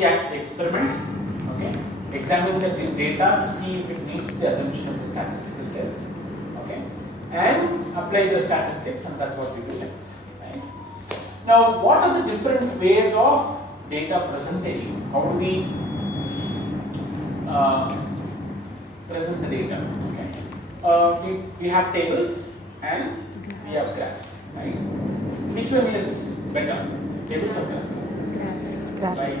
the experiment, okay, examine the data to see if it meets the assumption of the statistical test, okay, and apply the statistics, and that's what we do next. Right? Now, what are the different ways of data presentation? How do we present the data? Okay, we have tables and we have graphs. Right? Which one is better? Tables or graphs? Graphs. Right.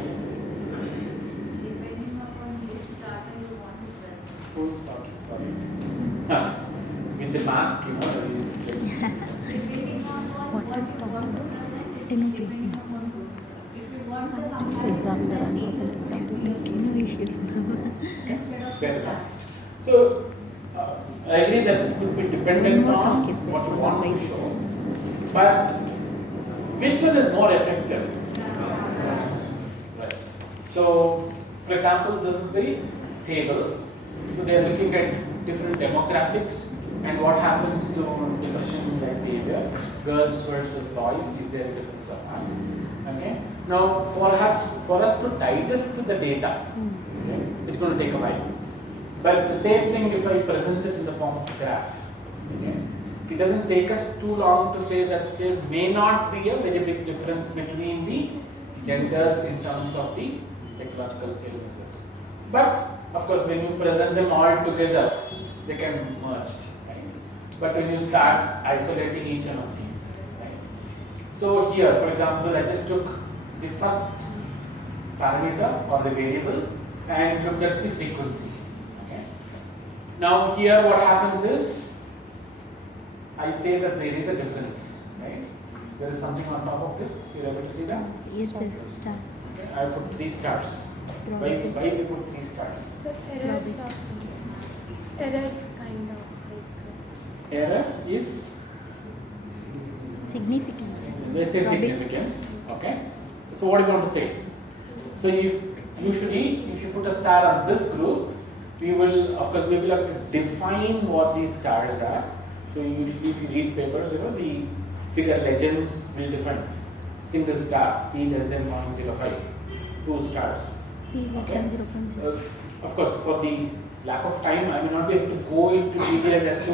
Depending upon which data you want to present. Who's talking? Sorry. With the mask, you know, it's like Depending on what you want to present, depending upon those. If you want to Exam, there are present example, no issues. instead of fair enough. So, I agree that it could be dependent One more on talk is there what you followed want by to this. show. But which one is more effective? Right. So, for example, this is the table. So they are looking at different demographics and what happens to depression behavior, girls versus boys. Is there a difference or not? Okay. Now, for us to digest the data, okay, it's going to take a while. But the same thing if I present it in the form of a graph. Okay. It doesn't take us too long to say that there may not be a very big difference between the genders in terms of the psychological illnesses. But of course, when you present them all together, they can be merged. Right? But when you start isolating each one of these, right? So here, for example, I just took the first parameter or the variable and looked at the frequency. Okay? Now here, what happens is I say that there is a difference. Right? There is something on top of this. You're able to see that? Yes, sir. Star. Okay. I put 3 stars. Why we put 3 stars? Errors kind of like Error is, Significance. they say significance. Okay. So what are you going to say? So if usually if you put a star on this group, we will have to define what these stars are. So usually if you read papers, you know, the figure legends will define single star, P less than 0.05, 2 stars. P less than 0.0. Of course, for the lack of time, I may not be able to go into details as to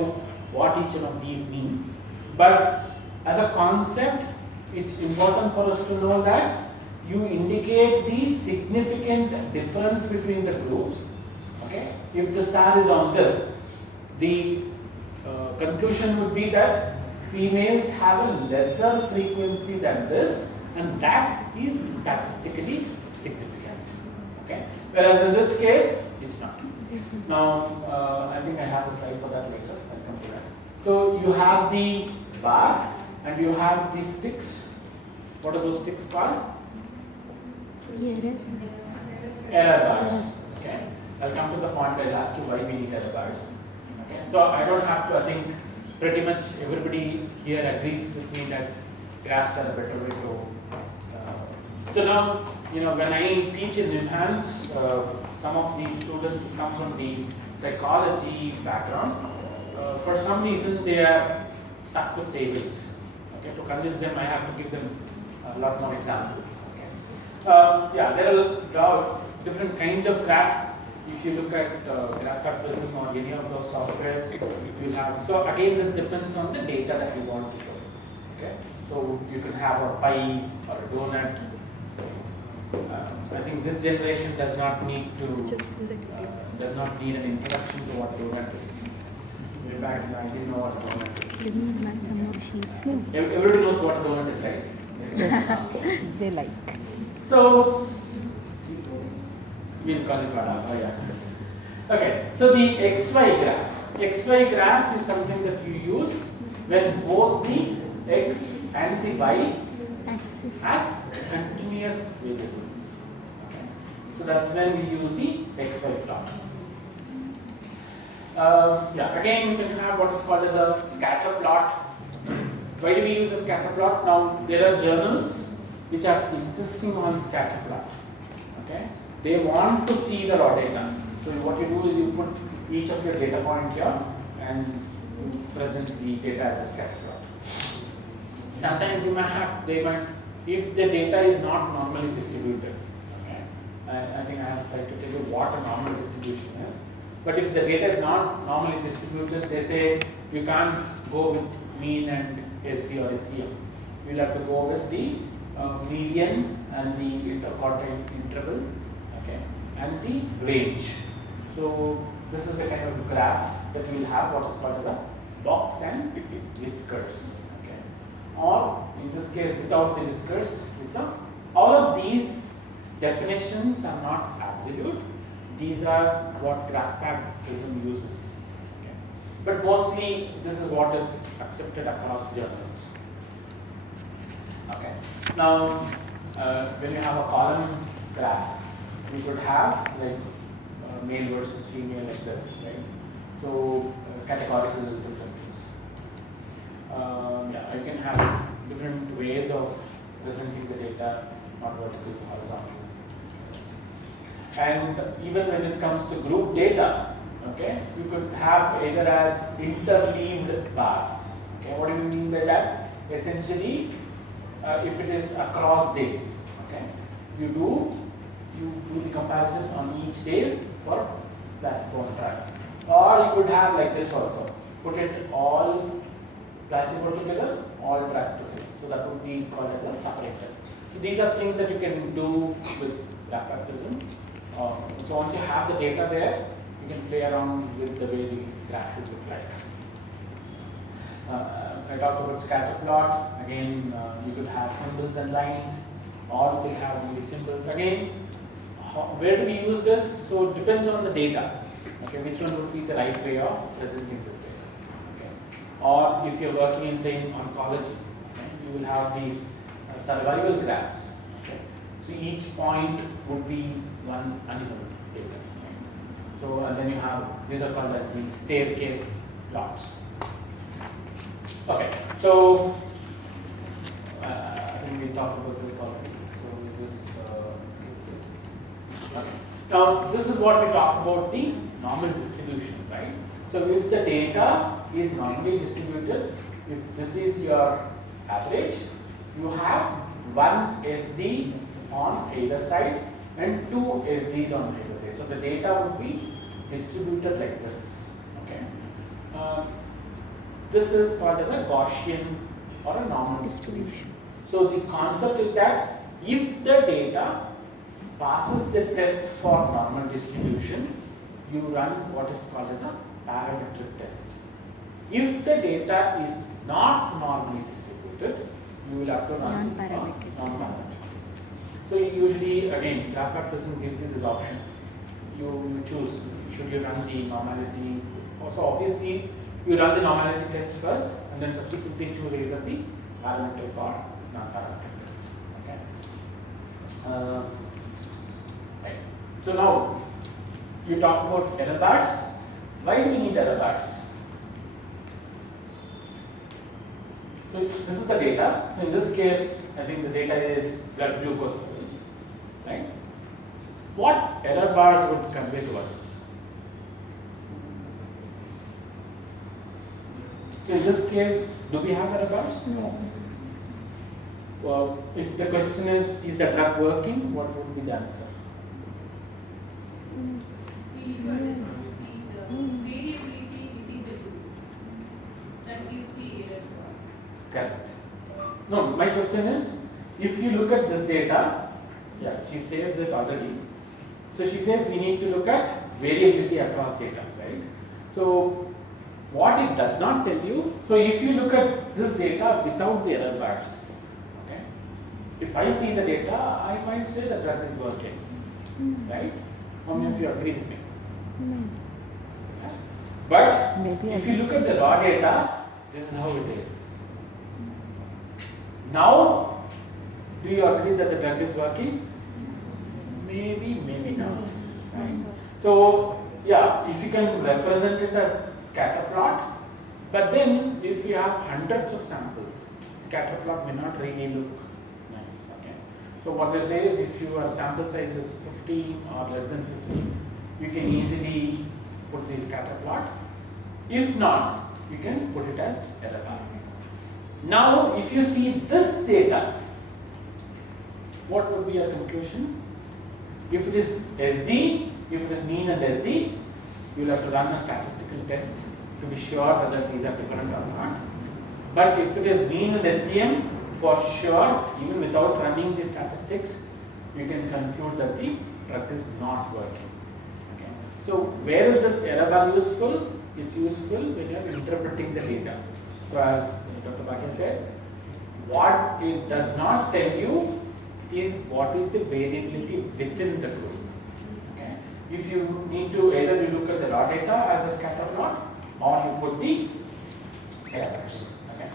what each one of these mean. But as a concept, it's important for us to know that you indicate the significant difference between the groups. Okay? If the star is on this, the conclusion would be that females have a lesser frequency than this, and that is statistically significant. Okay? Whereas in this case, it's not. Now, I think I have a slide for that later. I'll come to that. So you have the bar and you have the sticks. What are those sticks called? Error. Error bars. Okay. I'll come to the point. I'll ask you why we need error bars. Okay. So I don't have to. I think pretty much everybody here agrees with me that graphs are a better way to. So now, you know, when I teach in Enhance, some of these students come from the psychology background. For some reason, they are stuck with tables. Okay, to convince them, I have to give them a lot more examples. Okay. Yeah, there are different kinds of graphs. If you look at graph.wisdom or any of those softwares, you will have. So again, this depends on the data that you want to show. Okay. So you can have a pie or a donut. I think this generation does not need to does not need an introduction to what donut is. Way back then, I didn't know what donut is. Give me ma'am some more sheets. Everybody knows what donut is, right? Yes. They like. So we'll call it vada. Oh, yeah. Okay. So the XY graph. XY graph is something that you use when both the X and the Y Axis. as continuous variables. Okay. So that's when we use the XY plot. Yeah, again you can have what is called as a scatter plot. Why do we use a scatter plot? Now there are journals which are insisting on scatter plot. Okay. They want to see the raw data. So what you do is you put each of your data point here and you present the data as a scatter plot. Sometimes you might have, if the data is not normally distributed, okay, try to tell you what a normal distribution is. But if the data is not normally distributed, they say you can't go with mean and SD or SCM. You'll have to go with the median and the interquartile interval, okay, and the range. So this is the kind of graph that we will have what is called as a box and whiskers, okay. Or in this case, without the whiskers, it's a, all of these definitions are not absolute. These are what GraphPad Prism uses, okay. But mostly this is what is accepted across journals. Okay. Now, when you have a column graph, you could have like male versus female like this, right? So categorical differences. Yeah, you can have different ways of presenting the data, not vertical, horizontal. And even when it comes to group data, okay, you could have either as interleaved bars. Okay, what do you mean by that? Essentially, if it is across days, okay, you do the comparison on each day for placebo and trial. Or you could have like this also, put it all placebo together, all drug together. So that would be called as a separator. So these are things that you can do with GraphPad Prism. So once you have the data there, you can play around with the way the graph should look like. I talked about scatter plot. Again, you could have symbols and lines, or you have only symbols. Again, where do we use this? So it depends on the data. Okay, which one would be the right way of presenting this data? Okay, or if you're working in say in oncology, okay, you will have these survival graphs. Okay, so each point would be one animal data. Okay. So and then you have these are called as the staircase plots. Okay, so I think we talked about this already. So we just skip this. Okay. Now this is what we talked about the normal distribution, right? So if the data is normally distributed, if this is your average, you have one SD on either side and two SDs on either side. So the data would be distributed like this. Okay. This is called as a Gaussian or a normal distribution. So the concept is that if the data passes the test for normal distribution, you run what is called as a parametric test. If the data is not normally distributed, you will have to run non-parametric test. So usually, again, GraphPad Prism gives you this option. You choose, should you run the normality? Also, obviously, you run the normality test first, and then subsequently choose either the parametric or non-parametric test. Okay. Right. So now you talk about error bars. Why do we need error bars? So this is the data. So in this case, I think the data is blood glucose levels, right? What error bars would convey to us? So in this case, do we have error bars? No. Well, if the question is the drug working, what would be the answer? Correct. No, my question is, if you look at this data, yeah, she says it already. So she says we need to look at variability across data, right? So what it does not tell you, so if you look at this data without the error bars, okay, if I see the data, I might say the drug is working, right? How many of you agree with me? But if you look at the raw data, this is how it is. Now, do you agree that the drug is working? Maybe, maybe not. Right? So, yeah, if you can represent it as scatter plot, but then if you have hundreds of samples, scatter plot may not really look nice. Okay. So what they say is if your sample size is 50 or less than 50, you can easily put the scatter plot. If not, you can put it as error bar. Now, if you see this data, what would be your conclusion? If it is SD, if it is mean and SD, you will have to run a statistical test to be sure whether these are different or not. But if it is mean and SCM, for sure, even without running the statistics, you can conclude that the drug is not working. Okay. So where is this error bar useful? It's useful when you are interpreting the data. So as Dr. Bhatia said, what it does not tell you is what is the variability within the group. Okay. If you need to, either you look at the raw data as a scatter plot or you put the errors. Okay.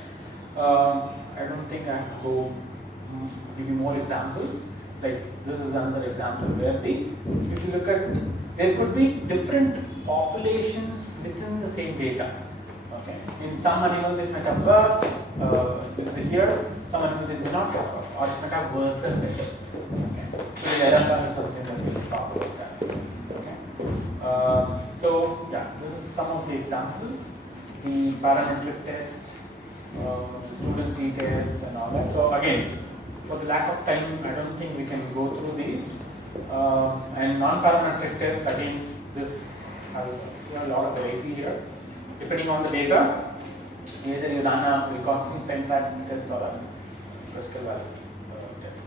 I don't think I have to go give you more examples. Like this is another example where if you look at, there could be different populations within the same data. Okay. In some animals it might have worked, here some animals it may not have worked, or it might have worsened better. Okay. So the error bar is something that we will talk about that. Okay. So yeah, this is some of the examples. The parametric test, the student t-test and all that. So again, for the lack of time, I don't think we can go through these. And non-parametric test, again, this has a lot of variety here. Depending on the data, either you run a Wisconsin Saint-Pat test or a Pascal value test.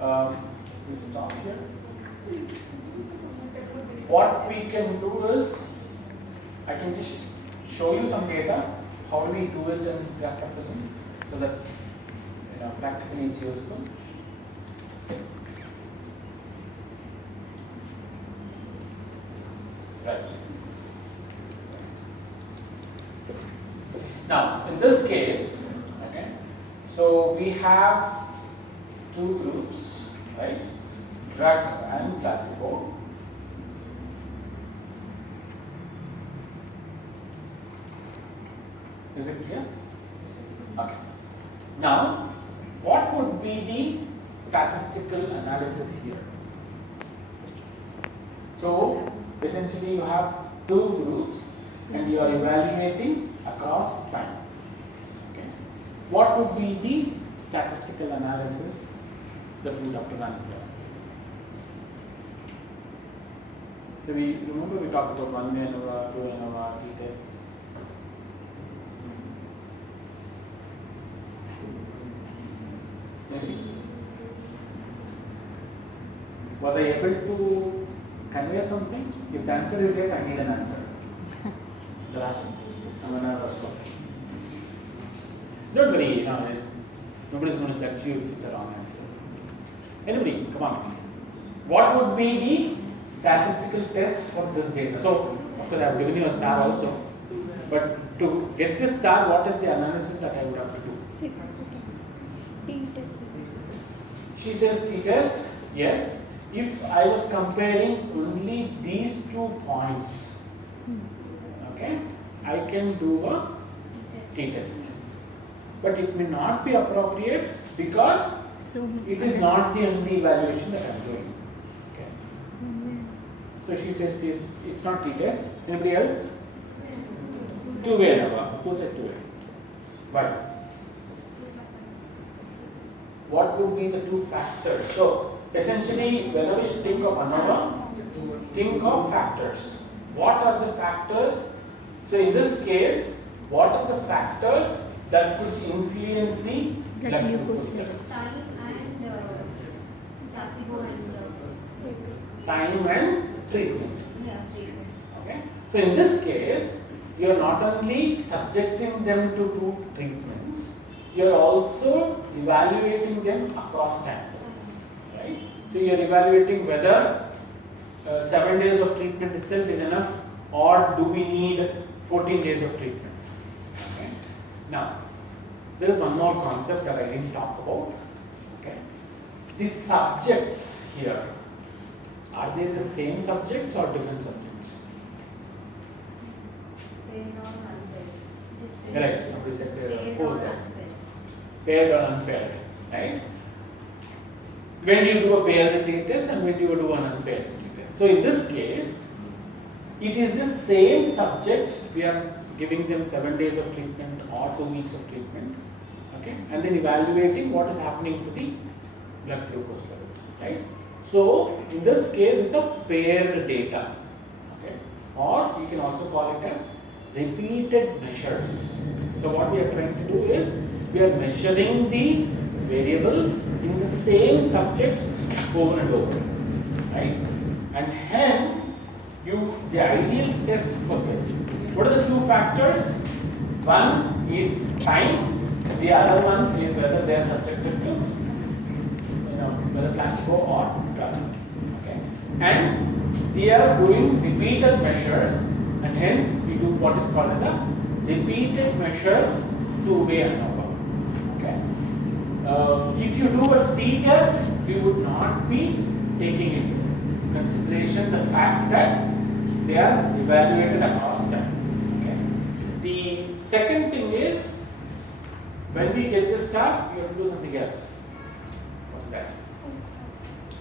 We'll stop here. What we can do is, I can just show you some data. How do we do it in practice, so that practically it's useful. Right. Now, in this case, okay, so we have two groups, right? Drug and placebo. Is it clear? Okay. Now, what would be the statistical analysis here? So, essentially you have two groups and you are evaluating across time. Okay. What would be the statistical analysis that we would have to run here? So we remember we talked about 1 ANOVA, 2 ANOVA, t-test. Maybe. Was I able to convey something? If the answer is yes, I need an answer. The last 1 hour or so. Don't worry, nobody's going to judge you if it's a wrong answer. Anybody, come on. What would be the statistical test for this data? So, of course, I have given you a star also. But to get this star, what is the analysis that I would have to do? T-test. She says t-test, yes. If I was comparing only these 2 points, okay, I can do a t-test. But it may not be appropriate because it is not the only evaluation that I am doing. Okay. So she says it's not t-test. Anybody else? 2-way ANOVA. Who said 2-way? Why? What would be the 2 factors? So essentially, whenever you think of ANOVA, think of factors. What are the factors? So in this case, what are the factors that could influence the blood glucose level? Time and placebo and Time and treatment. yeah, treatment. Okay. So in this case, you are not only subjecting them to 2 treatments, you are also evaluating them across time. Right? So you are evaluating whether 7 days of treatment itself is enough, or do we need 14 days of treatment. Okay. Now, there is one more concept that I didn't talk about. Okay. The subjects here, are they the same subjects or different subjects? They're not unpaired. Correct. Somebody said they are Paired opposed or there. unpaired. Paired or unpaired, right? When do you do a paired t-test and when do you do an unpaired t-test? So in this case, it is the same subjects. We are giving them 7 days of treatment or 2 weeks of treatment, okay, and then evaluating what is happening to the blood glucose levels, right? So in this case, it's a paired data, okay? Or you can also call it as repeated measures. So what we are trying to do is we are measuring the variables in the same subject over and over, right? And hence, the ideal test for this. What are the two factors? One is time. The other one is whether they are subjected to, whether placebo or drug. Okay. And we are doing repeated measures, and hence we do what is called as a repeated measures two-way ANOVA. Okay. If you do a t-test, we would not be taking into consideration the fact that they are evaluated across time. Okay. The second thing is, when we get this start, we have to do something else. What's that?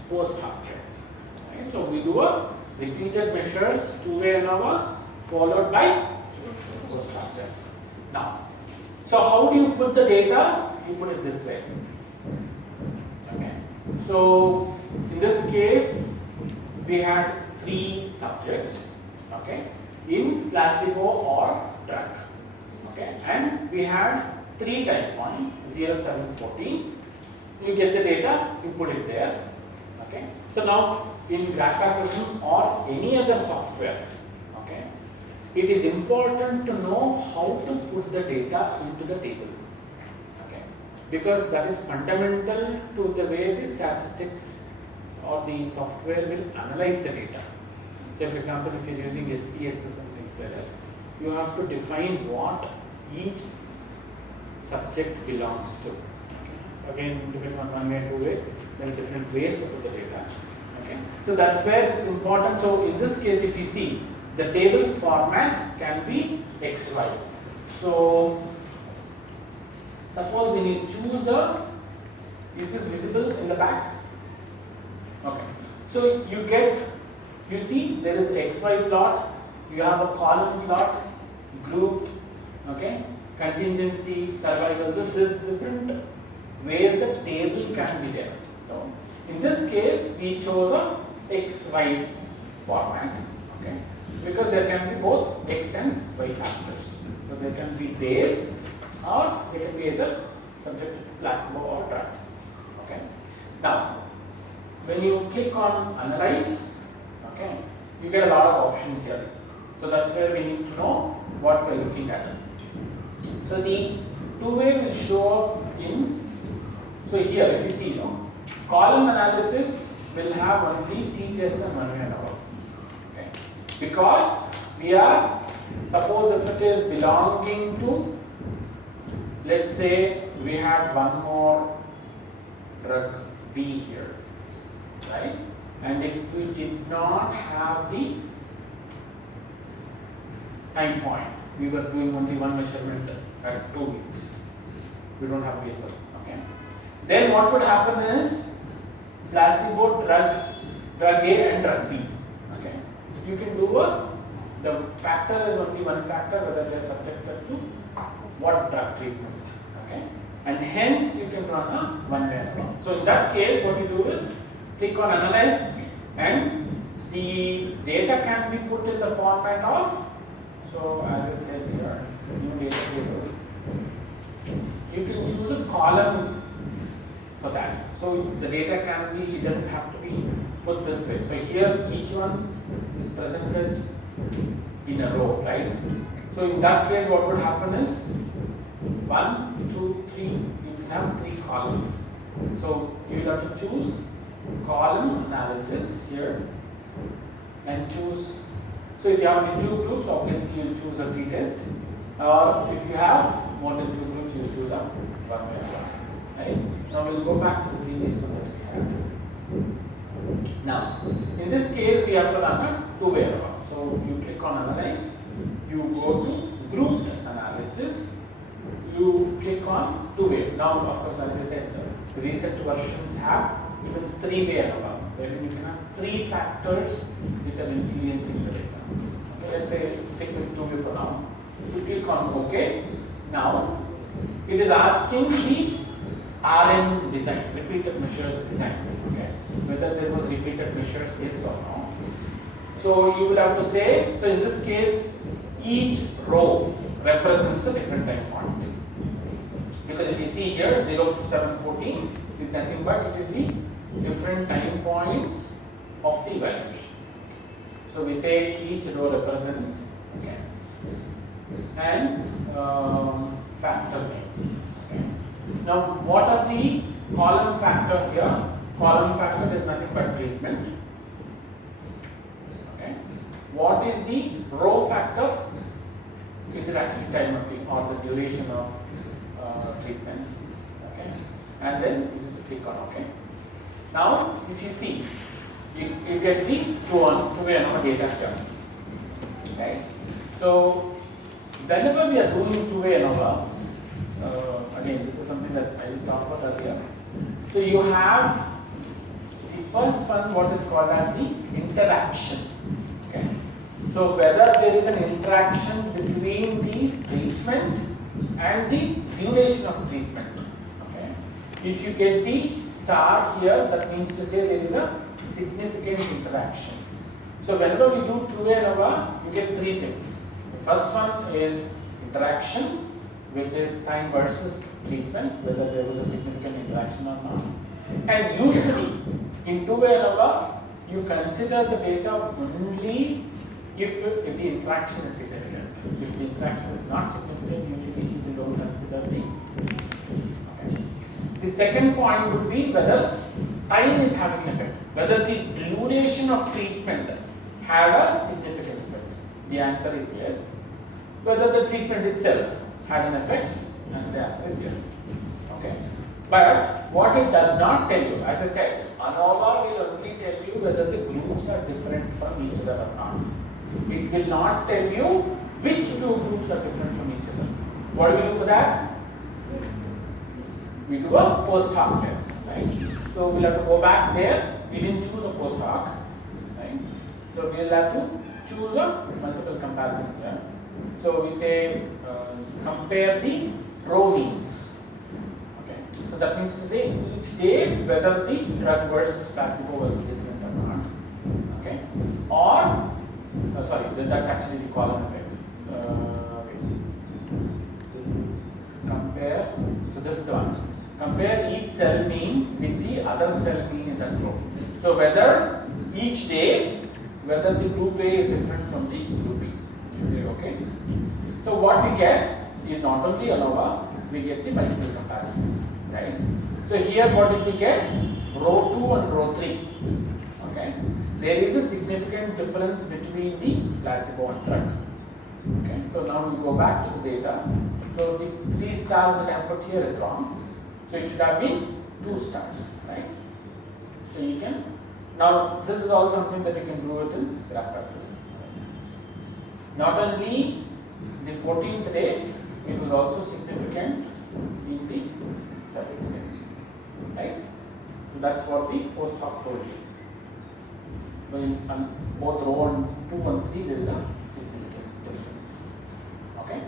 Post-hoc test. Right? So we do a repeated measures two-way ANOVA followed by post-hoc test. Now, so how do you put the data? You put it this way. Okay. So in this case, we had 3 subjects, okay, in placebo or drug, okay, and we had 3 time points, 0, 7, 14. You get the data, you put it there, okay. So now in Graph or any other software, okay, it is important to know how to put the data into the table, okay, because that is fundamental to the way the statistics or the software will analyze the data. Say for example, if you are using SPSS and things like that, you have to define what each subject belongs to. Okay. Again, depending on one way, two way, there are different ways to put the data. Okay. So that's where it's important. So in this case, if you see, the table format can be XY. So suppose we need to choose is this visible in the back? Okay. So you see there is XY plot, you have a column plot, grouped, okay, contingency, survival. So there's different ways the table can be there. So in this case, we chose a XY format, okay, because there can be both X and Y factors. So there can be days or they can be either subject to placebo or drug. Okay. Now, when you click on analyze, okay, you get a lot of options here. So that's where we need to know what we're looking at. So the two-way will show up in, so here if you see, column analysis will have only t-test and one-way ANOVA. Okay. Because we are, suppose if it is belonging to, let's say we have one more drug B here, right? And if we did not have the time point, we were doing only one measurement at 2 weeks. We don't have result. Okay. Then what would happen is placebo, drug A and drug B. Okay. You can do the factor is only one factor, whether they are subjected to what drug treatment. Okay. And hence you can run a one-way ANOVA. So in that case, what you do is click on analyze, and the data can be put in the format of, so as I said here, new data table. You can choose a column for that. So the data can be, it doesn't have to be put this way. So here each one is presented in a row, right? So in that case, what would happen is 1, 2, 3, you can have 3 columns. So you will have to choose column analysis here and choose. So if you have only 2 groups, obviously you will choose a t-test. Or if you have more than 2 groups, you will choose a one-way ANOVA. Right? Now we will go back to the previous one that we had. Now, in this case, we have to run a two-way ANOVA. So you click on analyze, you go to grouped analysis, you click on two-way. Now, of course, as I said, the recent versions have even three-way ANOVA, wherein you can have 3 factors which are influencing the data. Okay, let's say stick with two-way for now. You click on OK. Now, it is asking the RM design, repeated measures design. Okay. whether there was repeated measures, yes or no. So you will have to say, so in this case, each row represents a different time point. Because if you see here, 0 to 714 is nothing but it is the different time points of the evaluation. So we say each row represents, okay, and factor names. Okay. Now, what are the column factor here? Column factor is nothing but treatment. Okay. What is the row factor? Interaction time of the or the duration of treatment. Okay. And then you just click on OK. Now, if you see, you get the two-way ANOVA data here. Okay. So, whenever we are doing two-way ANOVA, again, this is something that I will talk about earlier. So, you have the first one, what is called as the interaction. Okay. So, whether there is an interaction between the treatment and the duration of treatment. Okay. If you get the star here, that means to say there is a significant interaction. So whenever we do two-way ANOVA, you get three things. The first one is interaction, which is time versus treatment, whether there was a significant interaction or not. And usually in two-way ANOVA, you consider the data only if the interaction is significant. If the interaction is not significant, usually you don't consider the. Okay. The second point would be whether time is having an effect, whether the duration of treatment had a significant effect. The answer is yes. Whether the treatment itself had an effect, and the answer is yes. Okay. But what it does not tell you, as I said, ANOVA will only tell you whether the groups are different from each other or not. It will not tell you which two groups are different from each other. What do we do for that? We do a post hoc test, right? So we'll have to go back there. We didn't choose a post hoc, right? So we'll have to choose a multiple comparison here. So we say compare the row means. Okay. So that means to say each day whether the drug versus placebo was different or not. Okay. Or sorry, that's actually the column effect. This is compare. So this is the one. Compare each cell mean with the other cell mean in that row. So whether each day, whether the group A is different from the group B. You say okay. So what we get is not only ANOVA, we get the multiple comparisons, right? So here what did we get? Row 2 and row 3. Okay. There is a significant difference between the placebo and drug. Okay. So now we go back to the data. So the 3 stars that I put here is wrong. So it should have been 2 stars, right? So you can, now this is also something that you can do it in graph practice. Not only the 14th day, it was also significant in the 7th day, right? So that's what the post hoc told you. When both row 2 and 3 there is a significant difference. Okay?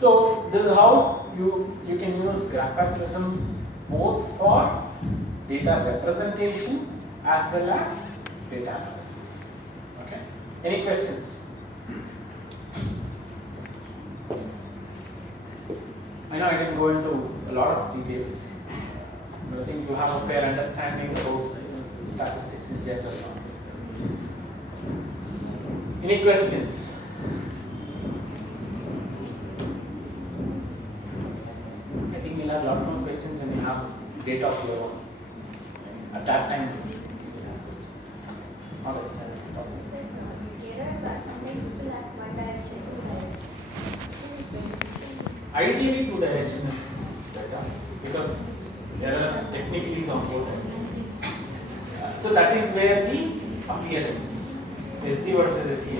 So this is how you can use graph factorism both for data representation as well as data analysis. Okay? Any questions? I know I didn't go into a lot of details, but I think you have a fair understanding about statistics in general. Any questions? I think we'll have a lot more questions when you have data of your own. At that time, you will have questions. All right. Ideally, 2 direction is better because there are technically some both. So that is where the appearance, SD versus SEM.